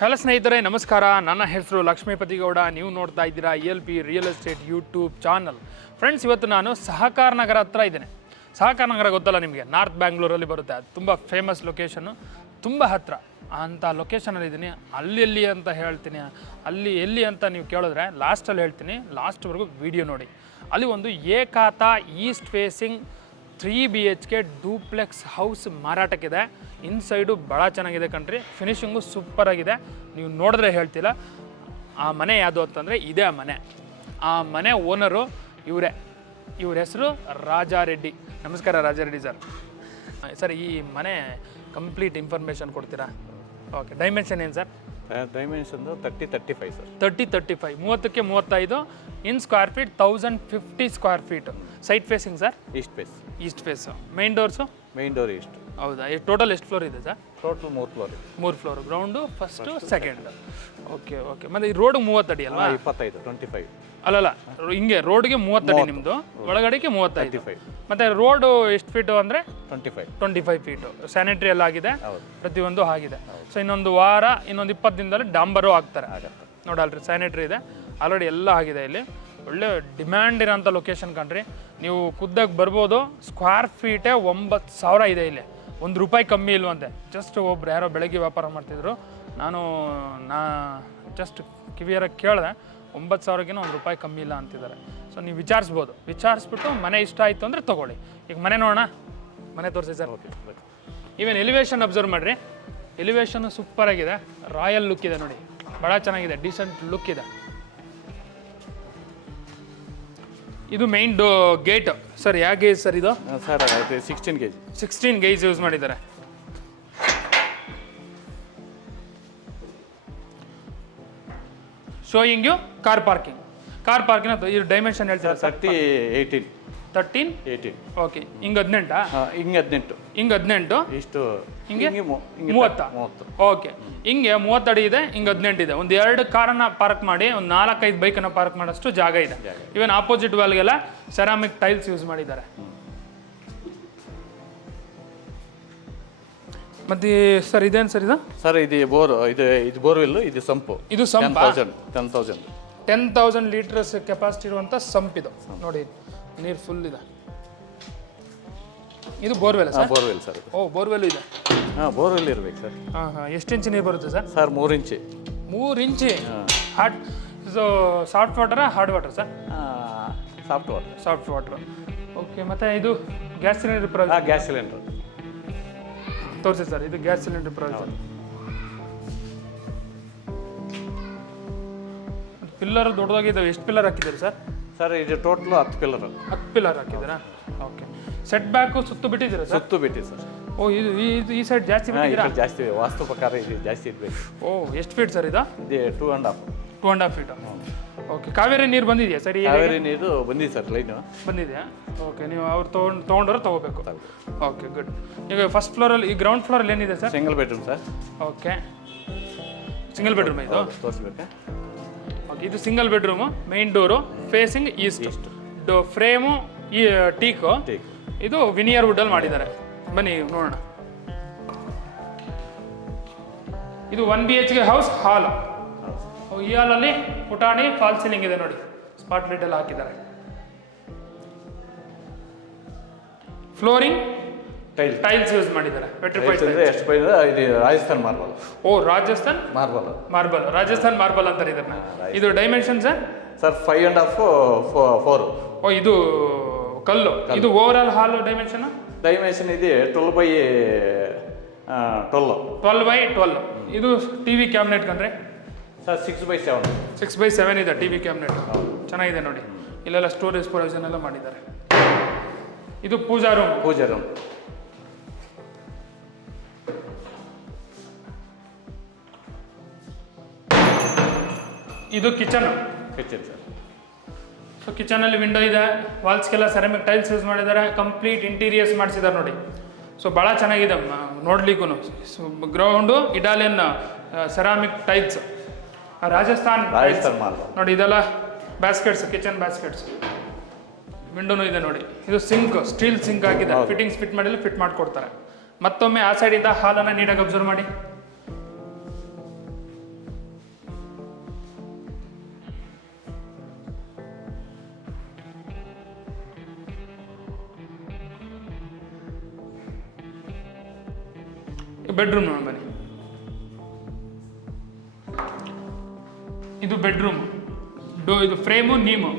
Hello ಸ್ನೇಹಿತರೆ, ನಮಸ್ಕಾರ. ನನ್ನ ಹೆಸರು ಲಕ್ಷ್ಮೀಪತಿ ಗೌಡ. ನೀವು ನೋಡ್ತಾ ಇದ್ದೀರಾ ELP real estate YouTube channel. Friends, ಇವತ್ತು ನಾನು ಸಹಕಾರ ನಗರ ಹತ್ರ ಇದ್ದೇನೆ. ಸಹಕಾರ ನಗರ ಗೊತ್ತಲ್ಲ ನಿಮಗೆ, ನಾರ್ತ್ ಬ್ಯಾಂಗ್ಳೂರಲ್ಲಿ ಬರುತ್ತೆ. ಅದು ತುಂಬ ಫೇಮಸ್ ಲೊಕೇಶನ್ನು, ತುಂಬ ಹತ್ತಿರ ಅಂಥ ಲೊಕೇಶನಲ್ಲಿದ್ದೀನಿ. ಅಲ್ಲಿ ಅಂತ ಹೇಳ್ತೀನಿ, ಅಲ್ಲಿ ಎಲ್ಲಿ ಅಂತ ನೀವು ಕೇಳಿದ್ರೆ ಲಾಸ್ಟಲ್ಲಿ ಹೇಳ್ತೀನಿ, ಲಾಸ್ಟ್ವರೆಗೂ ವಿಡಿಯೋ ನೋಡಿ. ಅಲ್ಲಿ ಒಂದು ಏಕಾತ east facing 3 BHK duplex house ಮಾರಾಟಕ್ಕಿದೆ. ಇನ್ಸೈಡು ಭಾಳ ಚೆನ್ನಾಗಿದೆ ಕಣ್ರಿ, ಫಿನಿಶಿಂಗು ಸೂಪರಾಗಿದೆ. ನೀವು ನೋಡಿದ್ರೆ ಹೇಳ್ತಿಲ್ಲ. ಆ ಮನೆ ಯಾವುದು ಅಂತಂದರೆ ಇದೇ ಆ ಮನೆ ಓನರು ಇವರೇ. ಇವ್ರ ಹೆಸರು ರಾಜಾರೆಡ್ಡಿ. ನಮಸ್ಕಾರ ರಾಜಾರೆಡ್ಡಿ ಸರ್. ಸರ್, ಈ ಮನೆ ಕಂಪ್ಲೀಟ್ ಇನ್ಫಾರ್ಮೇಷನ್ ಕೊಡ್ತೀರಾ? ಓಕೆ. ಡೈಮೆನ್ಷನ್ ಏನು ಸರ್? Dimension 30-35 sir. 30-35, 30ಕ್ಕೆ 35 in square feet, 1050 square feet. Site facing sir? East face. Main doors? Main door east. ಹೌದಾ? ಟೋಟಲ್ ಎಷ್ಟು ಫ್ಲೋರ್ ಇದೆ sir? Total 3 floor. 3 floor. Ground, first, second. Okay. ಮತ್ತು ಈ road 30 ಅಡಿ ಅಲ್ವಾ? 25. ಅಲ್ಲಲ್ಲ, ಹಿಂಗೆ ರೋಡ್ಗೆ 30 ಅಡಿ ನಿಮ್ಮದು, ಒಳಗಡೆಗೆ 35. ಮತ್ತು ರೋಡು ಎಷ್ಟು ಫೀಟು ಅಂದರೆ 25 ಫೀಟು. ಸ್ಯಾನಿಟ್ರಿ ಎಲ್ಲ ಆಗಿದೆ, ಪ್ರತಿಯೊಂದು ಆಗಿದೆ. ಸೊ ಇನ್ನೊಂದು ವಾರ, ಇನ್ನೊಂದು 20 ದಿನದಲ್ಲಿ ಡಾಂಬರು ಹಾಕ್ತಾರೆ. ನೋಡಲ್ರಿ, ಸ್ಯಾನಿಟ್ರಿ ಇದೆ ಆಲ್ರೆಡಿ, ಎಲ್ಲ ಆಗಿದೆ. ಇಲ್ಲಿ ಒಳ್ಳೆ ಡಿಮ್ಯಾಂಡ್ ಇರೋಂಥ ಲೊಕೇಶನ್ ಕಣ್ರಿ. ನೀವು ಖುದ್ದಾಗಿ ಬರ್ಬೋದು. ಸ್ಕ್ವೇರ್ ಫೀಟೇ 9,000 ಇದೆ ಇಲ್ಲಿ. ₹1 ಕಮ್ಮಿ ಇಲ್ವಂತೆ. ಜಸ್ಟ್ ಒಬ್ರು ಯಾರೋ ಬೆಳಗ್ಗೆ ವ್ಯಾಪಾರ ಮಾಡ್ತಿದ್ರು, ನಾನು ಜಸ್ಟ್ ಕಿವಿಯರ ಕೇಳಿದೆ, 9,000ಗಿನ ₹1 ಕಮ್ಮಿ ಇಲ್ಲ ಅಂತಿದ್ದಾರೆ. ಸೊ ನೀವು ವಿಚಾರಿಸ್ಬೋದು. ವಿಚಾರಿಸ್ಬಿಟ್ಟು ಮನೆ ಇಷ್ಟ ಆಯಿತು ಅಂದರೆ ತೊಗೊಳ್ಳಿ. ಈಗ ಮನೆ ನೋಡೋಣ, ಮನೆ ತೋರಿಸಿ sir. Okay. Even elevation observe ಮಾಡಿರಿ, ಎಲಿವೇಶನ್ ಸೂಪರಾಗಿದೆ, ರಾಯಲ್ ಲುಕ್ ಇದೆ ನೋಡಿ, ಭಾಳ ಚೆನ್ನಾಗಿದೆ, ಡೀಸೆಂಟ್ ಲುಕ್ ಇದೆ. ಇದು ಮೈನ್ ಗೇಟ್ ಸರ್. ಯಾವ ಗೇಜ್ ಸರ್ ಇದು? ಸರ್ 16 ಗೇಜ್ ಯೂಸ್ ಮಾಡಿದ್ದಾರೆ. Showing you car parking. ಇದು ಡೈಮೆನ್ಷನ್ ಹೇಳ್ತೀರಾ? 13-18. ಓಕೆ. ಹಿಂಗೆ 18? ಹಿಂಗೆ 18. ಇಷ್ಟು ಹಿಂಗೆ 30. ಓಕೆ. ಹಿಂಗೆ 30 ಅಡಿ ಇದೆ, ಹಿಂಗೆ 18 ಇದೆ. ಒಂದು 2 ಕಾರನ್ನು ಪಾರ್ಕ್ ಮಾಡಿ, ಒಂದು 4-5 ಬೈಕನ್ನು ಪಾರ್ಕ್ ಮಾಡೋಷ್ಟು ಜಾಗ ಇದೆ. ಇವನ್ ಆಪೋಸಿಟ್ ವಾಲ್ಗೆಲ್ಲ ಸೆರಾಮಿಕ್ ಟೈಲ್ಸ್ ಯೂಸ್ ಮಾಡಿದ್ದಾರೆ. ಮತ್ತೆ ಸರ್ ಇದೇನು ಸರ್ ಇದು? ಸರ್ ಇದು ಬೋರ್ವೆಲ್, ಇದು ಸಂಪು. ಇದು ಸಂಪ್. 10,000 ಲೀಟರ್ಸ್ ಕೆಪಾಸಿಟಿ ಇರುವಂಥ ಸಂಪ್ ಇದು ನೋಡಿ. ನೀರು ಫುಲ್ ಇದೆ. ಇದು ಬೋರ್ವೆಲ್ ಸರ್? Borewell sir. ಓ, ಬೋರ್ವೆಲ್ ಇದೆ. ಬೋರ್ವೆಲ್ ಇರ್ಬೇಕು ಸರ್. ಎಷ್ಟು ಇಂಚ್ ನೀರು ಬರುತ್ತೆ ಸರ್? Sir 3 inch. 3 ಇಂಚಿ. ಇದು ಸಾಫ್ಟ್ ವಾಟರಾ hard water sir? Soft water. Okay. ಮತ್ತು ಇದು gas cylinder provision? Gas cylinder ತೋರಿಸಿ ಸರ್. ಇದು ಗ್ಯಾಸ್ ಸಿಲಿಂಡರ್ ಪ್ರೊವಿಷನ್. ಪಿಲ್ಲರ್ ದೊಡ್ಡದಾಗಿದ್ದಾವೆ. ಎಷ್ಟು ಪಿಲ್ಲರ್ ಹಾಕಿದ್ದೀರಿ ಸರ್? ಸರ್ ಇದು ಟೋಟಲ್ 10 ಪಿಲ್ಲರ್. 10 ಪಿಲ್ಲರ್ ಹಾಕಿದ್ದೀರಾ? ಓಕೆ. ಸೆಟ್ ಬ್ಯಾಕು ಸುತ್ತು ಬಿಟ್ಟಿದ್ದೀರಾ ಸರ್? ಸುತ್ತು ಬಿಟ್ಟು ಸರ್. ಓ, ಈ ಸೈಡ್ ಜಾಸ್ತಿ ಬಿಟ್ಟಿದ್ದೀರಾ? ಜಾಸ್ತಿ ವಾಸ್ತು ಪ್ರಕಾರ ಇದು ಜಾಸ್ತಿ ಇರಬೇಕು. ಓ, ಎಷ್ಟು ಫೀಟ್ ಸರ್ ಇದು? ಇದು 2.5 ಫೀಟ್. ಓಕೆ. ಕಾವೇರಿ ನೀರು ಬಂದಿದೆಯಾ ಸರ್? ಕಾವೇರಿ ನೀರು ಬಂದಿದೆ ಸರ್, ಲೈನು ಬಂದಿದೆಯಾ? ಓಕೆ. ನೀವು ಅವ್ರು ತೊಗೊಂಡ್ರೆ ತೊಗೋಬೇಕು. Okay, good. ಈಗ ಫಸ್ಟ್ ಫ್ಲೋರಲ್ಲಿ, ಈ ಗ್ರೌಂಡ್ ಫ್ಲೋರಲ್ಲಿ ಏನಿದೆ sir? Single bedroom sir. Okay. Single bedroom ಇದು? ತೋರಿಸ್ಬೇಕಾ? ಓಕೆ. ಇದು single bedroom, main door facing East. Frame ಈ ಟೀಕು. ಇದು ವಿನಿಯರ್ ವುಡ್ಡಲ್ಲಿ ಮಾಡಿದ್ದಾರೆ. ಬನ್ನಿ ನೋಡೋಣ. ಇದು 1 BHK ಹೌಸ್ ಹಾಲ್. ಈ ಹಾಲಲ್ಲಿ ಪುಟಾಣಿ ಫಾಲ್ ಸೀಲಿಂಗ್ ಇದೆ ನೋಡಿ, ಸ್ಪಾಟ್ ಲೈಟ್ ಎಲ್ಲ ಹಾಕಿದ್ದಾರೆ. ಫ್ಲೋರಿಂಗ್ ಟೈಲ್ಸ್ ಯೂಸ್ ಮಾಡಿದ್ದಾರೆ. ರಾಜಸ್ಥಾನ್ ಮಾರ್ಬಲ್. ಓ, ರಾಜಸ್ಥಾನ್ ಮಾರ್ಬಲ್. ರಾಜಸ್ಥಾನ್ ಮಾರ್ಬಲ್ ಅಂತಾರೆ ಇದನ್ನ. ಇದು ಡೈಮೆನ್ಷನ್ ಸರ್? ಸರ್ 5.5 4. ಓ, ಇದು ಕಲ್ಲು. ಇದು ಓವರ್ ಆಲ್ ಹಾಲ್ ಡೈಮೆನ್ಷನ್ ಇದೆ 12x12. ಇದು ಟಿವಿ ಕ್ಯಾಬಿನೆಟ್ ಕಂಡ್ರೆ ಸರ್ 6x7. 6x7 ಇದೆ ಟಿವಿ ಕ್ಯಾಬಿನೆಟ್. ಚೆನ್ನಾಗಿದೆ ನೋಡಿ. ಇಲ್ಲೆಲ್ಲ ಸ್ಟೋರೇಜ್ ಪ್ರೊವಿಷನ್ ಎಲ್ಲ ಮಾಡಿದ್ದಾರೆ. ಇದು ಪೂಜಾ ರೂಮ್. ಇದು ಕಿಚನ್ ಸರ್. ಸೊ ಕಿಚನಲ್ಲಿ ವಿಂಡೋ ಇದೆ, ವಾಲ್ಸ್ಗೆಲ್ಲ ಸೆರಾಮಿಕ್ ಟೈಲ್ಸ್ ಯೂಸ್ ಮಾಡಿದ್ದಾರೆ, ಕಂಪ್ಲೀಟ್ ಇಂಟೀರಿಯರ್ಸ್ ಮಾಡಿಸಿದ್ದಾರೆ ನೋಡಿ. ಸೊ ಭಾಳ ಚೆನ್ನಾಗಿದೆ ನೋಡ್ಲಿಕ್ಕೂ. Ground Italian ceramic tiles, Rajasthan ನೋಡಿ. ಇದೆಲ್ಲ ಬ್ಯಾಸ್ಕೆಟ್ಸ್, ಕಿಚನ್ ಬ್ಯಾಸ್ಕೆಟ್ಸ್. ವಿಂಡೋನು ಇದೆ ನೋಡಿ. ಇದು ಸಿಂಕ್, ಸ್ಟೀಲ್ ಸಿಂಕ್ ಆಗಿದೆ. ಫಿಟ್ಟಿಂಗ್ಸ್ ಫಿಟ್ ಮಾಡಿಲ್ಲ, ಫಿಟ್ ಮಾಡಿಕೊಡ್ತಾರೆ. ಮತ್ತೊಮ್ಮೆ ಆ ಸೈಡಿಂದ ಹಾಲನ್ನು ನೀಟಾಗಿ ಅಬ್ಸರ್ವ್ ಮಾಡಿ. ಬೆಡ್ರೂಮ್ ನೋಡಿ ಬನ್ನಿ. ಇದು ಬೆಡ್ರೂಮ್. ಇದು frame neem,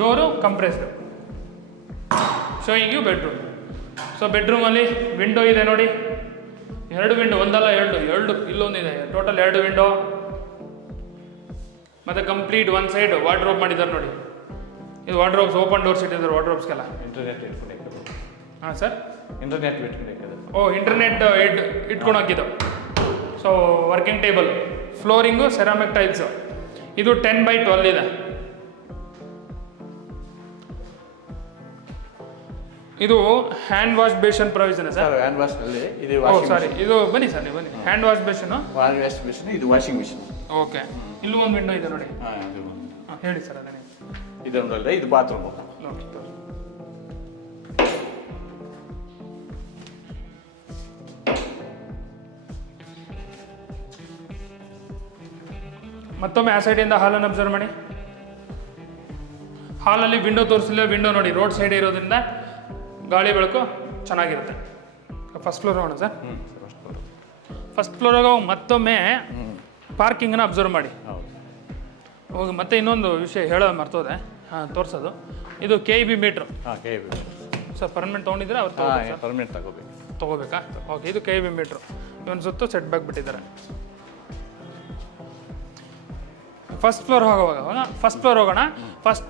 door compressed. Showing you bedroom. So ಬೆಡ್ರೂಮಲ್ಲಿ ವಿಂಡೋ ಇದೆ ನೋಡಿ, 2 ವಿಂಡೋ, ಒಂದಲ್ಲ ಎರಡು ಇಲ್ಲೊಂದಿದೆ, ಟೋಟಲ್ 2 ವಿಂಡೋ. ಮತ್ತೆ ಕಂಪ್ಲೀಟ್ ಒನ್ ಸೈಡ್ ವಾರ್ಡ್ರೋಬ್ ಮಾಡಿದ್ದಾರೆ ನೋಡಿ. ಇದು ವಾರ್ಡ್ರೋಬ್ಸ್, ಓಪನ್ ಡೋರ್ಸ್ ಇಟ್ಟಿದ್ದಾರೆ ವಾರ್ಡ್ರೋಬ್ಸ್ಗೆಲ್ಲ. ಇಂಟರ್ನೆಟ್ ಇಟ್ಕೊಂಡು ಹಾಂ ಸರ್, ಇಂಟರ್ನೆಟ್ ಇಟ್ಕೊಂಡು. ಓ ಇಂಟರ್ನೆಟ್ ಇಟ್ಕೊಂಡು ಹಾಕಿದ್ದು. So working table, flooring ceramic tiles. ಇದು 10x12 ಇದೆ. ಇದು hand wash basin provision sir. Sir hand ವಾಶ್ನಲ್ಲಿ ಇದು ಓ ಸಾರಿ, ಇದು ಬನ್ನಿ ಸರ್, ನೀವು ಬನ್ನಿ. Hand wash basin, wash machine, ಇದು ವಾಷಿಂಗ್ ಮಿಷನ್. ಓಕೆ. ಇಲ್ಲೂ ಒಂದು ವಿಂಡೋ ಇದೆ ನೋಡಿ. ಹಾಂ, ಹೇಳಿ ಸರ್ ಅದನ್ನೇ. ಇದೊಂದಲ್ಲ, ಇದು ಬಾತ್ರೂಮು. ಓಕೆ. ಮತ್ತೊಮ್ಮೆ ಆ ಸೈಡಿಂದ ಹಾಲನ್ನು ಅಬ್ಸರ್ವ್ ಮಾಡಿ. ಹಾಲಲ್ಲಿ ವಿಂಡೋ ತೋರಿಸಿಲ್ಲ, ವಿಂಡೋ ನೋಡಿ ರೋಡ್ ಸೈಡ್ ಇರೋದ್ರಿಂದ ಗಾಳಿ ಬೆಳಕು ಚೆನ್ನಾಗಿರುತ್ತೆ. ಫಸ್ಟ್ ಫ್ಲೋರ್ ಹೋಗೋಣ ಸರ್. ಫಸ್ಟ್ ಫ್ಲೋರಾಗ ಮತ್ತೊಮ್ಮೆ ಪಾರ್ಕಿಂಗನ್ನು ಅಬ್ಸರ್ವ್ ಮಾಡಿ. ಹೋಗಿ ಮತ್ತೆ ಇನ್ನೊಂದು ವಿಷಯ ಹೇಳೋದು ಮರ್ತೋದೆ, ತೋರಿಸೋದು. ಇದು KEB ಮೀಟ್ರು. ಹಾಂ, KEB ಸರ್ ಪರ್ಮನೆಂಟ್ ತೊಗೊಂಡಿದ್ರೆ ಅವ್ರು ಪರ್ಮನೆಂಟ್ ತೊಗೋಬೇಕಾ? ಓಕೆ, ಇದು KEB ಮೀಟ್ರು. ಇವನು ಸುತ್ತು ಸೆಟ್ ಬ್ಯಾಕ್ ಬಿಟ್ಟಿದ್ದಾರೆ. ಫಸ್ಟ್ ಫ್ಲೋರ್ ಹೋಗೋವಾಗ ಫಸ್ಟ್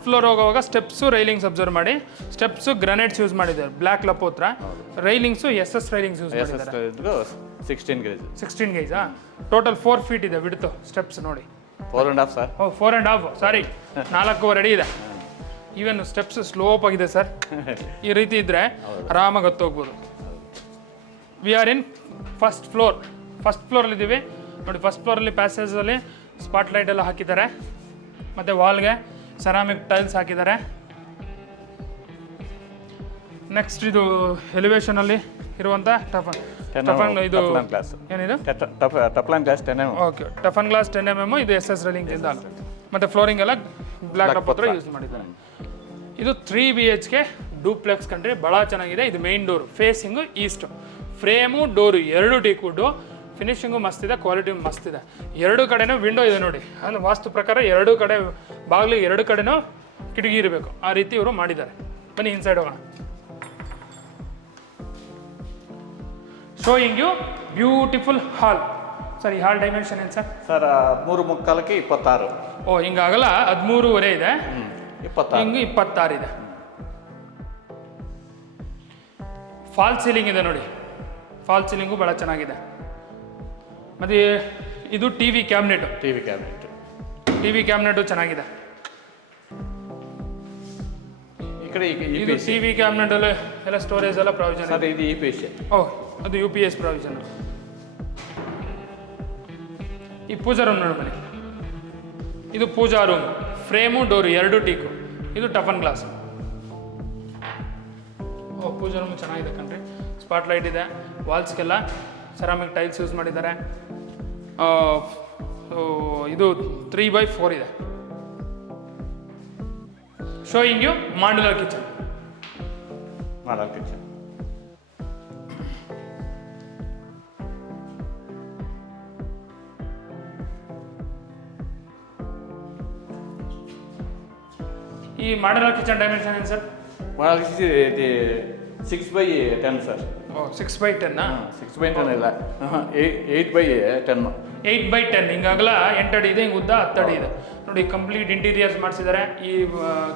ಫ್ಲೋರ್ ಹೋಗೋವಾಗ ಸ್ಟೆಪ್ಸು ರೈಲಿಂಗ್ಸ್ ಅಬ್ಸರ್ವ್ ಮಾಡಿ. ಸ್ಟೆಪ್ಸು ಗ್ರಾನೈಟ್ಸ್ ಯೂಸ್ ಮಾಡಿದ್ದಾರೆ, ಬ್ಲ್ಯಾಕ್ ಲಪೋತ್ರ. ರೈಲಿಂಗ್ಸು SS ರೈಲಿಂಗ್ಸ್ ಯೂಸ್ ಮಾಡಿದ್ದಾರೆ. 16 ಗೇಜಾ? ಟೋಟಲ್ 4 ಫೀಟ್ ಇದೆ ವಿಡ್ತು ಸ್ಟೆಪ್ಸ್ ನೋಡಿ. 4.5 ಸರ್. ಓ 4.5, ಸಾರಿ 4.5 ಅಡಿ ಇದೆ. ಈವನ್ ಸ್ಟೆಪ್ಸ್ ಸ್ಲೋಪ್ ಆಗಿದೆ ಸರ್. ಈ ರೀತಿ ಇದ್ರೆ ಆರಾಮಾಗಿ ಹತ್ತೋಗ್ಬೋದು. V are in first floor. First ಫ್ಲೋರಲ್ಲಿ ಇದ್ದೀವಿ ನೋಡಿ. ಫಸ್ಟ್ ಫ್ಲೋರಲ್ಲಿ ಪ್ಯಾಸೇಜಲ್ಲಿ ಸ್ಪಾಟ್ಲೈಟ್ ಎಲ್ಲ ಹಾಕಿದ್ದಾರೆ. ಮತ್ತು ವಾಲ್ಗೆ ಸೆರಾಮಿಕ್ ಟೈಲ್ಸ್ ಹಾಕಿದ್ದಾರೆ. ನೆಕ್ಸ್ಟ್ ಇದು ಎಲಿವೇಶನಲ್ಲಿ ಇರುವಂಥ ಟಫನ್ ಇದು ಏನಿದು ಟಫ್ಲಾನ್ ಗ್ಲಾಸ್ 10 mm. ಓಕೆ, ಟಫನ್ ಗ್ಲಾಸ್ 10 mm. ಇದು SS ರೈಲಿಂಗ್ ಇಂದ. ಮತ್ತು ಫ್ಲೋರಿಂಗ್ ಎಲ್ಲ ಬ್ಲ್ಯಾಕ್ ಟಪೋತ್ರ ಯೂಸ್ ಮಾಡಿದ್ದಾರೆ. ಇದು 3 BHK ಡೂಪ್ಲೆಕ್ಸ್ ಕಂಡ್ರಿ, ಭಾಳ ಚೆನ್ನಾಗಿದೆ. ಇದು main door, facing east. Frame door 2 teakwood. Finishing ಮಸ್ತಿದೆ, ಕ್ವಾಲಿಟಿ ಮಸ್ತಿದೆ. 2 ಕಡೆನೂ ವಿಂಡೋ ಇದೆ ನೋಡಿ. ಅಂದರೆ ವಾಸ್ತು ಪ್ರಕಾರ 2 ಕಡೆ ಬಾಗಿಲು 2 ಕಡೆನೂ ಕಿಟಕಿ ಇರಬೇಕು, ಆ ರೀತಿ ಇವರು ಮಾಡಿದ್ದಾರೆ. ಬನ್ನಿ ಇನ್ಸೈಡ್ ಹೋಗೋಣ. Showing you beautiful hall. Sir ಈ ಹಾಲ್ ಡೈಮೆನ್ಷನ್ ಏನು ಸರ್? ಸರ್ 3.75 26. ಓ ಹಿಂಗಾಗಲ್ಲ, 13.5 ಇದೆ. 26 ಹಿಂಗೆ 26 ಇದೆ. ಫಾಲ್ ಸೀಲಿಂಗ್ ಇದೆ ನೋಡಿ. ಫಾಲ್ ಸೀಲಿಂಗು ಭಾಳ ಚೆನ್ನಾಗಿದೆ. ಮತ್ತು ಇದು TV ಕ್ಯಾಬಿನೆಟ್. TV ಕ್ಯಾಬಿನೆಟು ಚೆನ್ನಾಗಿದೆ. ಈ ಕಡೆ ಇದು TV ಕ್ಯಾಬಿನೆಟಲ್ಲಿ ಎಲ್ಲ ಸ್ಟೋರೇಜ್ ಎಲ್ಲ ಪ್ರಾವಿಷನ್. ಸರ್ ಇದು EPS. ಓಹ್ ಅದು UPS ಪ್ರಾವಿಷನ್. ಈ ಪೂಜಾ ರೂಮ್ ನೋಡಿ ಬನ್ನಿ. ಇದು ಪೂಜಾ ರೂಮ್. Frame door 2 teak. ಇದು ಟಫನ್ ಗ್ಲಾಸ್. ಓ ಪೂಜಾ ರೂಮ್ ಚೆನ್ನಾಗಿದೆ ಕಣ್ರಿ. ಸ್ಪಾಟ್ ಲೈಟ್ ಇದೆ. ವಾಲ್ಸ್ಗೆಲ್ಲ ಸೆರಾಮಿಕ್ ಟೈಲ್ಸ್ ಯೂಸ್ ಮಾಡಿದ್ದಾರೆ. ಇದು 3x4 ಇದೆ. Showing you modular kitchen. ಈ ಮಾಡ್ಯುಲರ್ ಕಿಚನ್ ಡೈಮೆನ್ಷನ್ ಏನು ಸರ್? 6x10 sir. ಓ 6x10. 6x10 ಇಲ್ಲ, 8x10. 8x10 ಹಿಂಗಾಗಲ 8 ಅಡಿ ಇದೆ, ಹಿಂಗೆ ಉದ್ದ 10 ಅಡಿ ಇದೆ ನೋಡಿ. ಕಂಪ್ಲೀಟ್ ಇಂಟೀರಿಯರ್ಸ್ ಮಾಡಿಸಿದ್ದಾರೆ. ಈ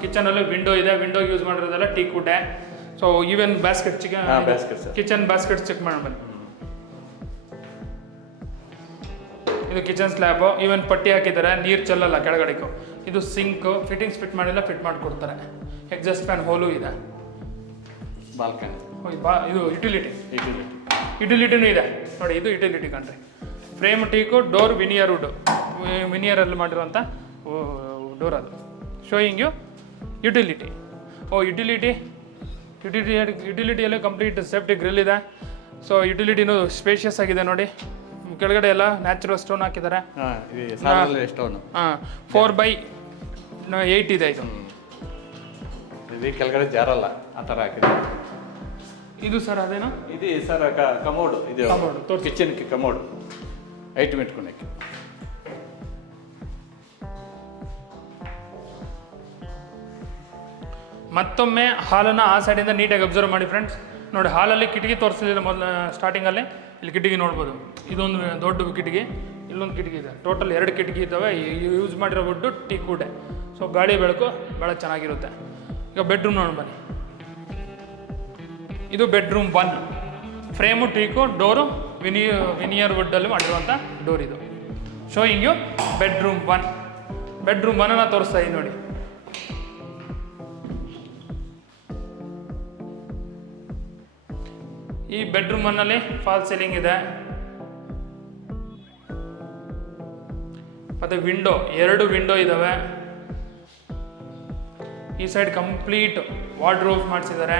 ಕಿಚನಲ್ಲಿ ವಿಂಡೋ ಇದೆ. ವಿಂಡೋ ಯೂಸ್ ಮಾಡಿರೋದೆಲ್ಲ ಟೀಕ್ ವುಡ್ಡೆ. So even basket kitchen basket check ಮಾಡೋಣ ಬನ್ನಿ. ಇದು ಕಿಚನ್ ಸ್ಲ್ಯಾಬು. ಈವನ್ ಪಟ್ಟಿ ಹಾಕಿದ್ದಾರೆ, ನೀರು ಚೆಲ್ಲಲ್ಲ ಕೆಳಗಡೆಗೂ. ಇದು ಸಿಂಕ್ ಫಿಟ್ಟಿಂಗ್ಸ್ ಫಿಟ್ ಮಾಡಿಲ್ಲ, ಫಿಟ್ ಮಾಡಿಕೊಡ್ತಾರೆ. ಎಕ್ಸಾಸ್ಟ್ ಫ್ಯಾನ್ ಹೋಲು ಇದೆ. ಬಾಲ್ಕನಿ. ಇದು ಯುಟಿಲಿಟಿನೂ ಇದೆ ನೋಡಿ. ಇದು ಯುಟಿಲಿಟಿ ಕಂಡ್ರಿ. Frame teak, door veneer wood, ವಿನಿಯರಲ್ಲಿ ಮಾಡಿರುವಂಥ ಡೋರ್ ಅದು. Showing you utility. ಓ ಯುಟಿಲಿಟಿಯಲ್ಲಿ ಕಂಪ್ಲೀಟ್ ಸೇಫ್ಟಿ ಗ್ರಿಲ್ ಇದೆ. ಸೊ ಯುಟಿಲಿಟಿನೂ ಸ್ಪೇಷಿಯಸ್ ಆಗಿದೆ ನೋಡಿ. ಕೆಳಗಡೆ ಎಲ್ಲ ನ್ಯಾಚುರಲ್ ಸ್ಟೋನ್ ಹಾಕಿದ್ದಾರೆ. 4x8 ಇದೆ ಇದು. ಕೆಳಗಡೆ ಜಾರಲ್ಲ, ಆ ಥರ ಹಾಕಿದೆ. ಇದು ಸರ್ ಅದೇನಾ? ఇది సార్ కమోడ్ ఇది కమోడ్, తోర్చు. కిచెన్కి కమోడ్ ఐటమ్ పెట్టుకునేకి. ಮತ್ತೊಮ್ಮೆ ಹಾಲನ್ನು ಆ ಸೈಡಿಂದ ನೀಟಾಗಿ ಅಬ್ಸರ್ವ್ ಮಾಡಿ ಫ್ರೆಂಡ್ಸ್. ನೋಡಿ, ಹಾಲಲ್ಲಿ ಕಿಟಕಿ ತೋರಿಸಲಿಲ್ಲ ಮೊದಲು ಸ್ಟಾರ್ಟಿಂಗಲ್ಲಿ. ಇಲ್ಲಿ ಕಿಟಕಿ ನೋಡ್ಬೋದು, ಇದೊಂದು ದೊಡ್ಡ ಕಿಟಕಿ, ಇಲ್ಲೊಂದು ಕಿಟಕಿ ಇದೆ. ಟೋಟಲ್ 2 ಕಿಟಕಿ ಇದ್ದಾವೆ. ಯೂಸ್ ಮಾಡಿರೋ ವುಡ್ಡು ಟೀಕ್ ವುಡ್ಡೆ. ಸೊ ಗಾಳಿ ಬೆಳಕು ಭಾಳ ಚೆನ್ನಾಗಿರುತ್ತೆ. ಈಗ ಬೆಡ್ರೂಮ್ ನೋಡಿ ಬನ್ನಿ. ಇದು bedroom 1. Frame teak, door veneer ವುಡ್ಡಲ್ಲಿ ಮಾಡಿರುವಂಥ ಡೋರ್ ಇದು. Showing you bedroom 1. ಬೆಡ್ರೂಮ್ 1 ತೋರಿಸ್ತಾ ಇದ್ದೀನಿ ನೋಡಿ. ಈ ಬೆಡ್ರೂಮ್ 1 ಫಾಲ್ ಸೀಲಿಂಗ್ ಇದೆ. ಮತ್ತೆ ವಿಂಡೋ 2 ವಿಂಡೋ ಇದ್ದಾವೆ. ಈ ಸೈಡ್ ಕಂಪ್ಲೀಟ್ ವಾರ್ಡ್ರೋಬ್ಸ್ ಮಾಡಿಸಿದ್ದಾರೆ.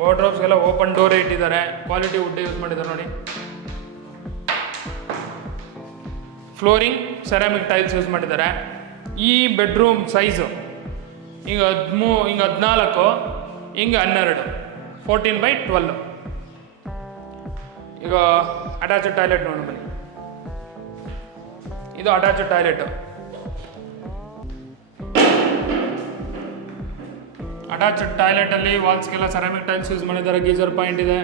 ವಾರ್ಡ್ರೋಬ್ಸ್ಗೆಲ್ಲ ಓಪನ್ ಡೋರೇ ಇಟ್ಟಿದ್ದಾರೆ. ಕ್ವಾಲಿಟಿ ವುಡ್ ಯೂಸ್ ಮಾಡಿದ್ದಾರೆ ನೋಡಿ. ಫ್ಲೋರಿಂಗ್ ಸೆರಾಮಿಕ್ ಟೈಲ್ಸ್ ಯೂಸ್ ಮಾಡಿದ್ದಾರೆ. ಈ ಬೆಡ್ರೂಮ್ ಸೈಜು ಹಿಂಗೆ 14, ಹಿಂಗೆ 12, 14/12. ಈಗ ಅಟ್ಯಾಚ್ಡ್ ಟಾಯ್ಲೆಟ್ ನೋಡಿ ಬನ್ನಿ. ಇದು ಅಟ್ಯಾಚ್ಡ್ ಟಾಯ್ಲೆಟ್. ಅಟ್ಯಾಚ್ಡ್ ಟಾಯ್ಲೆಟಲ್ಲಿ ವಾಲ್ಸ್ಗೆಲ್ಲ ಸೆರಾಮಿಕ್ ಟೈಲ್ಸ್ ಯೂಸ್ ಮಾಡಿದ್ದಾರೆ. ಗೀಸರ್ ಪಾಯಿಂಟ್ ಇದೆ.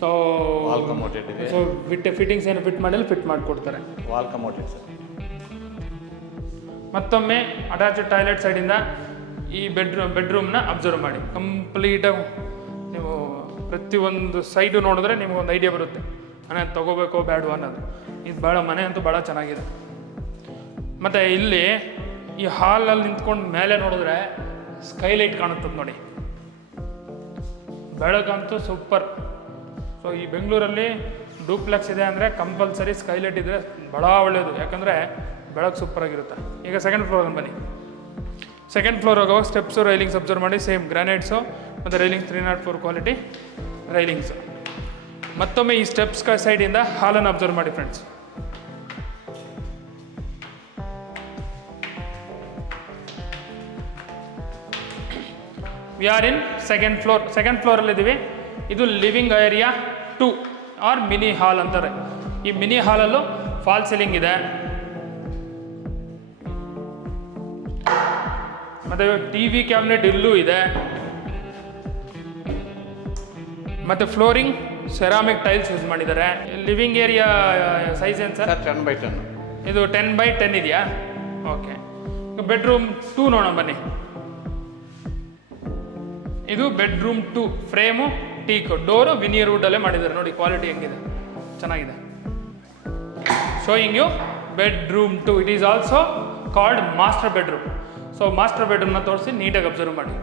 ಸೊ ವಾಲ್ ಕಮೋಟೆಡ್ ಇದೆ. ಸೊ ಫಿಟ್ಟಿಂಗ್ಸ್ ಏನು ಫಿಟ್ ಮಾಡಿಲ್ಲ, ಫಿಟ್ ಮಾಡಿಕೊಡ್ತಾರೆ. ವಾಲ್ ಕಮೋಟೆಡ್ ಸರ್. ಮತ್ತೊಮ್ಮೆ ಅಟ್ಯಾಚ್ಡ್ ಟಾಯ್ಲೆಟ್ ಸೈಡಿಂದ ಈ ಬೆಡ್ರೂಮ್ನ ಅಬ್ಸರ್ವ್ ಮಾಡಿ. ಕಂಪ್ಲೀಟಾಗಿ ನೀವು ಪ್ರತಿಯೊಂದು ಸೈಡು ನೋಡಿದ್ರೆ ನಿಮಗೊಂದು ಐಡಿಯಾ ಬರುತ್ತೆ, ಮನೆ ತೊಗೋಬೇಕೋ ಬೇಡವೋ ಅನ್ನೋದು. ಇದು ಭಾಳ ಮನೆ ಅಂತೂ ಭಾಳ ಚೆನ್ನಾಗಿದೆ. ಮತ್ತು ಇಲ್ಲಿ ಈ ಹಾಲಲ್ಲಿ ನಿಂತ್ಕೊಂಡು ಮೇಲೆ ನೋಡಿದ್ರೆ ಸ್ಕೈಲೈಟ್ ಕಾಣುತ್ತದೆ ನೋಡಿ. ಬೆಳಕಂತೂ ಸೂಪರ್. ಸೊ ಈ ಬೆಂಗಳೂರಲ್ಲಿ ಡೂಪ್ಲೆಕ್ಸ್ ಇದೆ ಅಂದರೆ ಕಂಪಲ್ಸರಿ ಸ್ಕೈಲೈಟ್ ಇದ್ದರೆ ಭಾಳ ಒಳ್ಳೆಯದು, ಯಾಕಂದರೆ ಬೆಳಕು ಸೂಪರಾಗಿರುತ್ತೆ. ಈಗ ಸೆಕೆಂಡ್ ಫ್ಲೋರಲ್ಲಿ ಬನ್ನಿ. ಸೆಕೆಂಡ್ ಫ್ಲೋರ್ ಹೋಗುವಾಗ ಸ್ಟೆಪ್ಸು, ರೈಲಿಂಗ್ಸ್ ಅಬ್ಸರ್ವ್ ಮಾಡಿ. ಸೇಮ್ ಗ್ರಾನೈಟ್ಸು ಮತ್ತು ರೈಲಿಂಗ್ಸ್ 304 ಕ್ವಾಲಿಟಿ ರೈಲಿಂಗ್ಸು. ಮತ್ತೊಮ್ಮೆ ಈ ಸ್ಟೆಪ್ಸ್ ಸೈಡಿಂದ ಹಾಲನ್ನು ಅಬ್ಸರ್ವ್ ಮಾಡಿ friends. We are in second floor. Second ಫ್ಲೋರಲ್ಲಿದ್ದೀವಿ. ಇದು living area 2 or mini hall ಅಂತಾರೆ. ಈ ಮಿನಿ ಹಾಲಲ್ಲೂ ಫಾಲ್ ಸೀಲಿಂಗ್ ಇದೆ. ಮತ್ತು TV ಕ್ಯಾಬಿನೆಟ್ ಇಲ್ಲೂ ಇದೆ. ಮತ್ತು ಫ್ಲೋರಿಂಗ್ ಸೆರಾಮಿಕ್ ಟೈಲ್ಸ್ ಯೂಸ್ ಮಾಡಿದ್ದಾರೆ. ಲಿವಿಂಗ್ ಏರಿಯಾ ಸೈಜ್ ಏನು ಸರ್? 10/10. ಇದು 10/10 ಇದೆಯಾ? ಓಕೆ. ಬೆಡ್ರೂಮ್ 2 ನೋಡೋಣ ಬನ್ನಿ. ಇದು bedroom 2. Frame teak, door veneer ವುಡ್ಡಲ್ಲೇ ಮಾಡಿದ್ದಾರೆ ನೋಡಿ. ಕ್ವಾಲಿಟಿ ಹೆಂಗಿದೆ, ಚೆನ್ನಾಗಿದೆ. Showing you bedroom 2. It is also called master bedroom. So master ಬೆಡ್ರೂಮ್ನ ತೋರಿಸಿ ನೀಟಾಗಿ ಅಬ್ಸರ್ವ್ ಮಾಡಿ.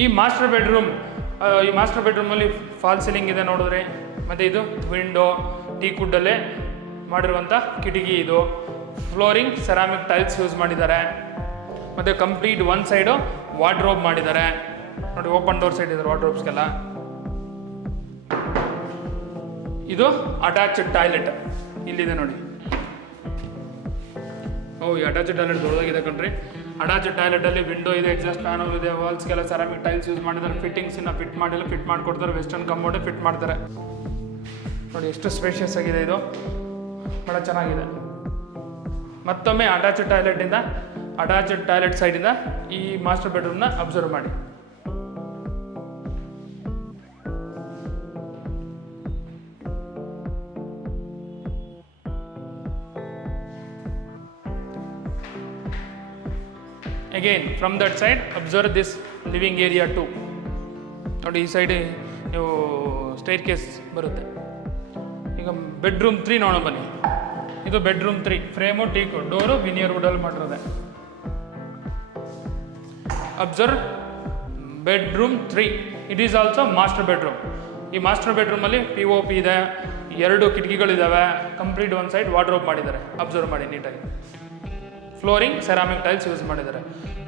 ಈ ಮಾಸ್ಟರ್ ಬೆಡ್ರೂಮಲ್ಲಿ ಫಾಲ್ ಸೀಲಿಂಗ್ ಇದೆ ನೋಡಿದ್ರೆ. ಮತ್ತು ಇದು ವಿಂಡೋ ಟೀಕ್ ವುಡ್ಡಲ್ಲೇ ಮಾಡಿರುವಂಥ ಕಿಟಕಿ. ಇದು ಫ್ಲೋರಿಂಗ್ ಸೆರಾಮಿಕ್ ಟೈಲ್ಸ್ ಯೂಸ್ ಮಾಡಿದ್ದಾರೆ. ಮತ್ತು ಕಂಪ್ಲೀಟ್ ಒನ್ ಸೈಡು ವಾರ್ಡ್ರೋಬ್ ಮಾಡಿದ್ದಾರೆ ನೋಡಿ. ಓಪನ್ ಡೋರ್ ಸೈಡ್ ಇದೆ ವಾರ್ಡ್ರೋಬ್ಸ್ಗೆಲ್ಲ. ಇದು ಅಟ್ಯಾಚ್ಡ್ ಟಾಯ್ಲೆಟ್ ಇಲ್ಲಿದೆ ನೋಡಿ. ಈ ಅಟ್ಯಾಚ್ಡ್ ಟಾಯ್ಲೆಟ್ ದೊಡ್ಡದಾಗಿದೆ ಕಣ್ರಿ. ಅಟ್ಯಾಚ್ಡ್ ಟಾಯ್ಲೆಟಲ್ಲಿ ವಿಂಡೋ ಇದೆ, ಎಕ್ಸಾಸ್ಟ್ ಫ್ಯಾನ್ ಇದೆ, ವಾಲ್ಸ್ಗೆಲ್ಲ ಸೆರಾಮಿಕ್ ಟೈಲ್ಸ್ ಯೂಸ್ ಮಾಡಿದ್ದಾರೆ. ಫಿಟ್ಟಿಂಗ್ಸಿನ ಫಿಟ್ ಮಾಡಿಲ್ಲ, ಫಿಟ್ ಮಾಡಿಕೊಡ್ತಾರೆ. ವೆಸ್ಟರ್ನ್ ಕಮೋಡೆ ಫಿಟ್ ಮಾಡ್ತಾರೆ ನೋಡಿ. ಎಷ್ಟು ಸ್ಪೇಷಿಯಸ್ ಆಗಿದೆ ಇದು, ಭಾಳ ಚೆನ್ನಾಗಿದೆ. ಮತ್ತೊಮ್ಮೆ ಅಟ್ಯಾಚ್ಡ್ ಟಾಯ್ಲೆಟ್ ಸೈಡಿಂದ ಈ ಮಾಸ್ಟರ್ ಬೆಡ್ರೂಮ್ನ ಅಬ್ಸರ್ವ್ ಮಾಡಿ. Again from that side observe this living area 2 ನೋಡಿ. ಈ ಸೈಡ್ ನೀವು ಸ್ಟೇರ್ ಕೇಸ್ ಬರುತ್ತೆ. ಈಗ ಬೆಡ್ರೂಮ್ 3 ನೋಡೋಣ ಬನ್ನಿ. ಇದು bedroom 3. Frame teak, door veneer ವುಡಲ್ಲಿ ಮಾಡಿರೋದೆ. Observe bedroom 3. It is also master bedroom. ಈ ಮಾಸ್ಟರ್ ಬೆಡ್ರೂಮಲ್ಲಿ POP ಇದೆ, 2 ಕಿಟಕಿಗಳಿದ್ದಾವೆ. ಕಂಪ್ಲೀಟ್ ಒನ್ ಸೈಡ್ ವಾರ್ಡ್ರೋಬ್ ಮಾಡಿದ್ದಾರೆ. ಅಬ್ಸರ್ವ್ ಮಾಡಿ ನೀಟಾಗಿ. ಫ್ಲೋರಿಂಗ್ ಸೆರಾಮಿಕ್ ಟೈಲ್ಸ್ ಯೂಸ್ ಮಾಡಿದ್ದಾರೆ.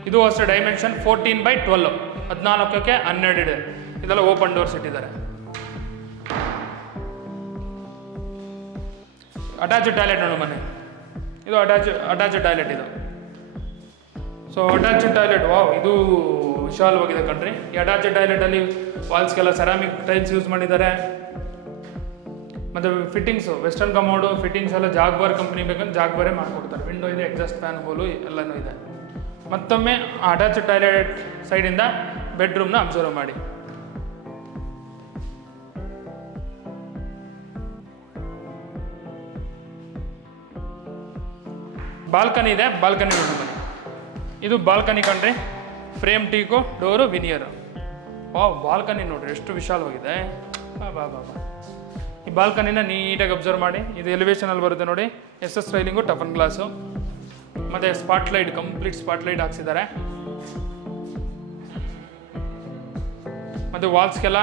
ಇದು ಅಷ್ಟೇ ಡೈಮೆನ್ಷನ್ 14/12, 14ಕ್ಕೆ 12 ಇದೆ. ಇದೆಲ್ಲ ಓಪನ್ ಡೋರ್ಸ್ ಇಟ್ಟಿದ್ದಾರೆ. ಅಟ್ಯಾಚ್ಡ್ ಟಾಯ್ಲೆಟ್ ನೋಡು ಮನೆ. ಇದು ಅಟ್ಯಾಚ್ ಟಾಯ್ಲೆಟ್ ಇದು. ಸೊ ಅಟ್ಯಾಚ್ ಟಾಯ್ಲೆಟ್ ವಾವ್, ಇದು ವಿಶಾಲವಾಗಿದೆ ಕಣ್ರಿ. ಈ ಅಟ್ಯಾಚ್ ಟಾಯ್ಲೆಟಲ್ಲಿ ವಾಲ್ಸ್ಗೆಲ್ಲ ಸೆರಾಮಿಕ್ ಟೈಲ್ಸ್ ಯೂಸ್ ಮಾಡಿದ್ದಾರೆ. ಮತ್ತು ಫಿಟ್ಟಿಂಗ್ಸು ವೆಸ್ಟರ್ನ್ ಕಮೋಡು ಫಿಟ್ಟಿಂಗ್ಸ್ ಎಲ್ಲ ಜಾಗ್ವಾರ್ ಕಂಪ್ನಿ ಬೇಕಂದ್ರೆ ಜಾಗ್ವಾರೇ ಮಾಡಿಕೊಡ್ತಾರೆ. ವಿಂಡೋ ಇದೆ, ಎಕ್ಸಾಸ್ಟ್ ಫ್ಯಾನ್ ಹೋಲು ಎಲ್ಲನೂ ಇದೆ. ಮತ್ತೊಮ್ಮೆ ಆ ಅಟ್ಯಾಚ್ ಟಾಯ್ಲೆಟ್ ಸೈಡಿಂದ ಬೆಡ್ರೂಮ್ನ ಅಬ್ಸರ್ವ್ ಮಾಡಿ. ಬಾಲ್ಕನಿ ಇದೆ, ಬಾಲ್ಕನಿ ನೋಡಿ. ಇದು ಬಾಲ್ಕನಿ ಕಣ್ರಿ, frame teak, door, veneer. Wow, balcony ನೋಡ್ರಿ ಎಷ್ಟು ವಿಶಾಲವಾಗಿದೆ. ಬಾ ಈ ಬಾಲ್ಕನಿನ ನೀಟಾಗಿ ಅಬ್ಸರ್ವ್ ಮಾಡಿ. ಇದು ಎಲಿವೇಶನಲ್ಲಿ ಬರುತ್ತೆ ನೋಡಿ. SS ರೈಲಿಂಗು, ಟಫನ್ ಗ್ಲಾಸು, ಮತ್ತು ಸ್ಪಾಟ್ಲೈಟ್, ಕಂಪ್ಲೀಟ್ ಸ್ಪಾಟ್ಲೈಟ್ ಹಾಕ್ಸಿದ್ದಾರೆ. ಮತ್ತು ವಾಲ್ಸ್ಗೆಲ್ಲ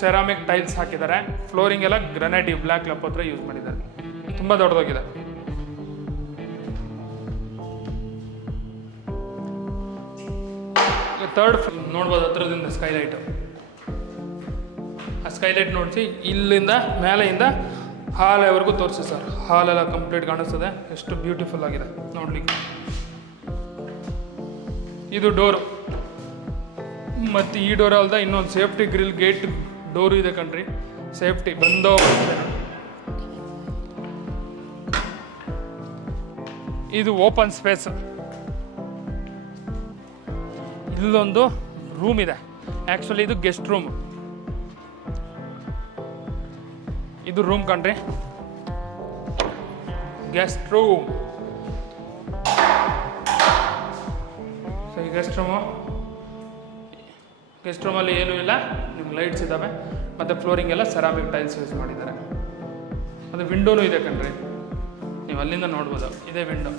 ಸೆರಾಮಿಕ್ ಟೈಲ್ಸ್ ಹಾಕಿದ್ದಾರೆ. ಫ್ಲೋರಿಂಗ್ ಎಲ್ಲ ಗ್ರನೈಟ್ ಬ್ಲ್ಯಾಕ್ ಲಪ್ಪತ್ರ ಯೂಸ್ ಮಾಡಿದ್ದಾರೆ. ತುಂಬ ದೊಡ್ಡದಾಗಿದೆ. ಥರ್ಡ್ ನೋಡ್ಬೋದು ಹತ್ರದಿಂದ ಸ್ಕೈಲೈಟು. ಆ ಸ್ಕೈಲೈಟ್ ನೋಡಿಸಿ ಇಲ್ಲಿಂದ ಮೇಲೆಯಿಂದ ಹಾಲೆವರೆಗೂ ತೋರಿಸಿ ಸರ್. ಹಾಲೆಲ್ಲ ಕಂಪ್ಲೀಟ್ ಕಾಣಿಸ್ತದೆ, ಎಷ್ಟು ಬ್ಯೂಟಿಫುಲ್ ಆಗಿದೆ ನೋಡ್ಲಿಕ್ಕೆ. ಇದು ಡೋರು, ಮತ್ತು ಈ ಡೋರ್ ಅಲ್ದ ಇನ್ನೊಂದು ಸೇಫ್ಟಿ ಗ್ರಿಲ್ ಗೇಟ್ ಡೋರು ಇದೆ ಕಣ್ರಿ. ಸೇಫ್ಟಿ ಬಂದೋ. ಇದು ಓಪನ್ ಸ್ಪೇಸ್. ಇಲ್ಲೊಂದು ರೂಮ್ ಇದೆ. ಆ್ಯಕ್ಚುಲಿ ಇದು ಗೆಸ್ಟ್ ರೂಮ್. ಇದು ರೂಮ್ ಕಣ್ರಿ, ಗೆಸ್ಟ್ ರೂಮ್. ಸೊ ಈ ಗೆಸ್ಟ್ ರೂಮಲ್ಲಿ ಏನೂ ಇಲ್ಲ, ನಿಮ್ಗೆ ಲೈಟ್ಸ್ ಇದ್ದಾವೆ, ಮತ್ತು ಫ್ಲೋರಿಂಗ್ ಎಲ್ಲ ಸೆರಾಮಿಕ್ ಟೈಲ್ಸ್ ಯೂಸ್ ಮಾಡಿದ್ದಾರೆ. ಮತ್ತು ವಿಂಡೋನೂ ಇದೆ ಕಣ್ರಿ, ನೀವು ಅಲ್ಲಿಂದ ನೋಡ್ಬೋದು. ಇದೇ ವಿಂಡೋ.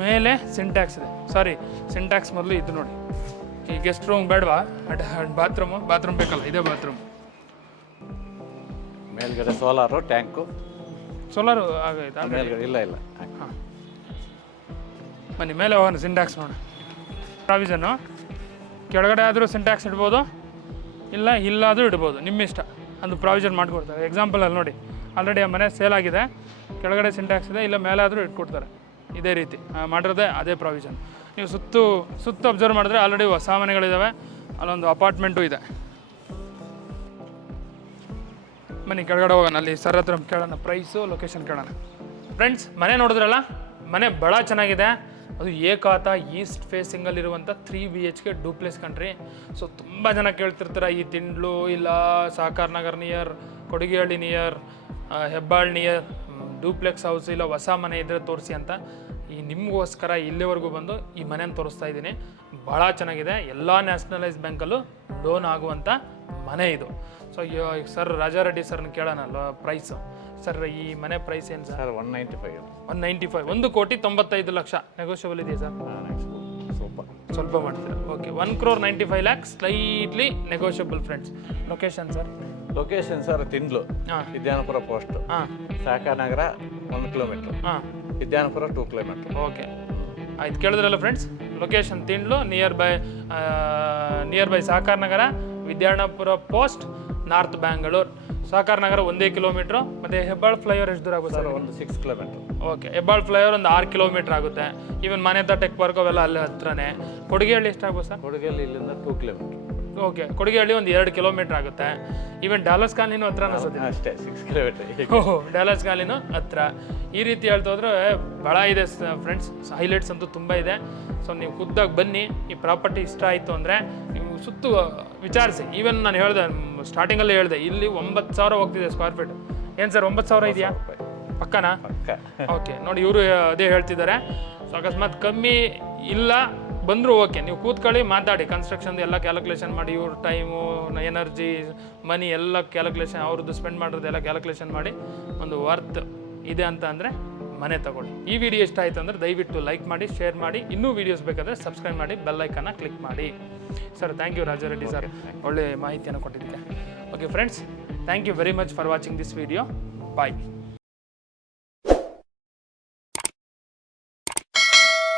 ಮೇಲೆ ಸಿಂಟ್ಯಾಕ್ಸ್ ಇದೆ. ಸಿಂಟ್ಯಾಕ್ಸ್ ಮೊದಲು ಇದು ನೋಡಿ. ಈ ಗೆಸ್ಟ್ ರೂಮ್ ಬೇಡವಾ? ಬಾತ್ರೂಮ್ ಬೇಕಲ್ಲ, ಇದೇ ಬಾತ್ರೂಮ್. ಮೇಲ್ಗಡೆ ಸೋಲಾರು, ಟ್ಯಾಂಕು. ಸೋಲಾರು ಆಗೈತಾ? ಮೇಲ್ಗಡೆ ಇಲ್ಲ. ಹಾಂ, ಬನ್ನಿ ಮೇಲೆ ಹೋಗೋಣ. ಸಿಂಟ್ಯಾಕ್ಸ್ ನೋಡಿ, ಪ್ರಾವಿಷನ್ನು ಕೆಳಗಡೆ ಆದರೂ ಸಿಂಟ್ಯಾಕ್ಸ್ ಇಡ್ಬೋದು, ಇಲ್ಲಾದರೂ ಇಡ್ಬೋದು, ನಿಮ್ಮ ಇಷ್ಟ. ಅದು ಪ್ರಾವಿಷನ್ ಮಾಡಿಕೊಡ್ತಾರೆ. ಎಕ್ಸಾಂಪಲಲ್ಲಿ ನೋಡಿ, ಆಲ್ರೆಡಿ ಆ ಮನೆ ಸೇಲ್ ಆಗಿದೆ, ಕೆಳಗಡೆ ಸಿಂಟ್ಯಾಕ್ಸ್ ಇದೆ, ಇಲ್ಲ ಮೇಲೆ ಆದರೂ ಇಟ್ಕೊಡ್ತಾರೆ. ಇದೇ ರೀತಿ ಮಾಡಿರೋದೇ ಅದೇ ಪ್ರಾವಿಷನ್. ನೀವು ಸುತ್ತು ಅಬ್ಸರ್ವ್ ಮಾಡಿದ್ರೆ ಆಲ್ರೆಡಿ ಹೊಸ ಮನೆಗಳಿದ್ದಾವೆ, ಅಲ್ಲೊಂದು ಅಪಾರ್ಟ್ಮೆಂಟು ಇದೆ. ಬನ್ನಿ ಕೆಳಗಡೆ ಹೋಗೋಣ, ಅಲ್ಲಿ ಸರ್ ಹತ್ರ ಕೇಳೋಣ, ಪ್ರೈಸು, ಲೊಕೇಶನ್ ಕೇಳೋಣ. ಫ್ರೆಂಡ್ಸ್, ಮನೆ ನೋಡಿದ್ರಲ್ಲ, ಮನೆ ಭಾಳ ಚೆನ್ನಾಗಿದೆ. ಅದು ಏಕಾತ ಈಸ್ಟ್ ಫೇಸಿಂಗಲ್ಲಿರುವಂಥ 3 BHK ಡೂಪ್ಲೆಕ್ಸ್ ಕಂಟ್ರಿ. ಸೊ ತುಂಬ ಜನ ಕೇಳ್ತಿರ್ತಾರೆ, ಈ ತಿಂಡ್ಲು ಇಲ್ಲ Sahakara Nagar near, Kodigehalli near, Hebbal near duplex house ಇಲ್ಲ ಹೊಸ ಮನೆ ಇದ್ದರೆ ತೋರಿಸಿ ಅಂತ. ಈ ನಿಮಗೋಸ್ಕರ ಇಲ್ಲಿವರೆಗೂ ಬಂದು ಈ ಮನೆನ ತೋರಿಸ್ತಾ ಇದ್ದೀನಿ. ಭಾಳ ಚೆನ್ನಾಗಿದೆ. ಎಲ್ಲ ನ್ಯಾಷನಲೈಸ್ ಬ್ಯಾಂಕಲ್ಲೂ ಲೋನ್ ಆಗುವಂಥ ಮನೆ ಇದು. ಸೊ ಈಗ ಸರ್ ರಾಜಾರೆಡ್ಡಿ ಸರ್ನ ಕೇಳೋಣ ಪ್ರೈಸು. ಸರ್, ಈ ಮನೆ ಪ್ರೈಸ್ ಏನು ಸರ್? 195. 1,95,00,000 ನೆಗೋಷಿಯಬಲ್ ಇದೆಯಾ ಸರ್? ಸ್ವಲ್ಪ ಮಾಡ್ತೀರಾ? Okay, 1,95,00,000 slightly negotiable friends. Location sir? Location sir Thindlu, Vidyanapura post, Sahakara Nagara 1 kilometre, Vidyanapura 2 kilometre. Okay, ಆಯ್ತು, ಕೇಳಿದ್ರಲ್ಲ friends. Location Thindlu, near by Sahakara Nagara, Vidyanapura post, north Bangalore. Sahakara Nagara 1 kilometre, ಮತ್ತು ಹೆಬ್ಬಾಳ್ ಫ್ಲೈಓವರ್ ಎಷ್ಟು ದೂರ ಆಗುತ್ತೆ ಸರ್? ಒಂದು 6 ಕಿಲೋಮೀಟರ್. ಓಕೆ, ಹೆಬ್ಬಾಳ್ ಫ್ಲೈಓವರ್ ಒಂದು 6 ಕಿಲೋಮೀಟ್ರ್ ಆಗುತ್ತೆ. ಈವನ್ ಮಾನ್ಯತಾ ಟೆಕ್ ಪಾರ್ಕ್ ಅವೆಲ್ಲ ಅಲ್ಲೇ ಹತ್ರನೇ. ಕೊಡಿಗೆಹಳ್ಳಿ ಎಷ್ಟಾಗುತ್ತೆ ಸರ್? ಕೊಡಿಗೆಹಳ್ಳಿ ಇಲ್ಲಿಂದ 2 ಕಿಲೋಮೀಟರ್. ಓಕೆ, ಕೊಡಿಗೆಹಳ್ಳಿ ಒಂದು 2 ಕಿಲೋಮೀಟ್ರ್ ಆಗುತ್ತೆ. ಈವನ್ ಡಾಲರ್ಸ್ ಕಾಲನಿನೂ ಹತ್ರ ಅನಿಸುತ್ತೆ. ಅಷ್ಟೇ, 6 ಕಿಲೋಮೀಟರ್. ಓಹೋ, ಡಾಲರ್ಸ್ ಕಾಲನಿನೂ ಹತ್ರ. ಈ ರೀತಿ ಹೇಳ್ತಾ ಹೋದ್ರೆ ಭಾಳ ಇದೆ ಫ್ರೆಂಡ್ಸ್. ಹೈಲೈಟ್ಸ್ ಅಂತೂ ತುಂಬ ಇದೆ. ಸೊ ನೀವು ಖುದ್ದಾಗಿ ಬನ್ನಿ. ಈ ಪ್ರಾಪರ್ಟಿ ಇಷ್ಟ ಆಯಿತು ಅಂದರೆ ನೀವು ಸುತ್ತು ವಿಚಾರಿಸಿ. ಈವನ್ ನಾನು ಹೇಳಿದೆ, ಸ್ಟಾರ್ಟಿಂಗಲ್ಲೇ ಹೇಳಿದೆ, ಇಲ್ಲಿ 9,000 ಹೋಗ್ತಿದೆ ಸ್ಕ್ವೇರ್ ಫೀಟ್. ಏನು ಸರ್, 9,000 ಇದೆಯಾ? ಪಕ್ಕನಾ? ಓಕೆ, ನೋಡಿ ಇವರು ಅದೇ ಹೇಳ್ತಿದ್ದಾರೆ. ಸೊ ಅಕಸ್ಮಾತ್ ಕಮ್ಮಿ ಇಲ್ಲ ಬಂದರೂ ಓಕೆ, ನೀವು ಕೂತ್ಕೊಳ್ಳಿ, ಮಾತಾಡಿ. ಕನ್ಸ್ಟ್ರಕ್ಷನ್ದು ಎಲ್ಲ ಕ್ಯಾಲ್ಕುಲೇಷನ್ ಮಾಡಿ, ಇವ್ರ ಟೈಮು, ಎನರ್ಜಿ, ಮನಿ ಎಲ್ಲ ಕ್ಯಾಲ್ಕುಲೇಷನ್, ಅವ್ರದ್ದು ಸ್ಪೆಂಡ್ ಮಾಡೋದು ಎಲ್ಲ ಕ್ಯಾಲ್ಕುಲೇಷನ್ ಮಾಡಿ ಒಂದು ವರ್ತ್ ಇದೆ ಅಂತ ಅಂದರೆ ಮನೆ ತಗೊಳ್ಳಿ. ಈ ವಿಡಿಯೋ ಇಷ್ಟ ಆಯಿತು ಅಂದರೆ ದಯವಿಟ್ಟು ಲೈಕ್ ಮಾಡಿ, ಶೇರ್ ಮಾಡಿ. ಇನ್ನೂ ವೀಡಿಯೋಸ್ ಬೇಕಾದರೆ ಸಬ್ಸ್ಕ್ರೈಬ್ ಮಾಡಿ, ಬೆಲ್ ಐಕನ್ನ ಕ್ಲಿಕ್ ಮಾಡಿ. Sir, thank you Rajareddy sir, ಒಳ್ಳೆ ಮಾಹಿತಿಯನ್ನು ಕೊಟ್ಟಿದ್ದಕ್ಕೆ. Okay friends, thank you very much for watching this video. Bye.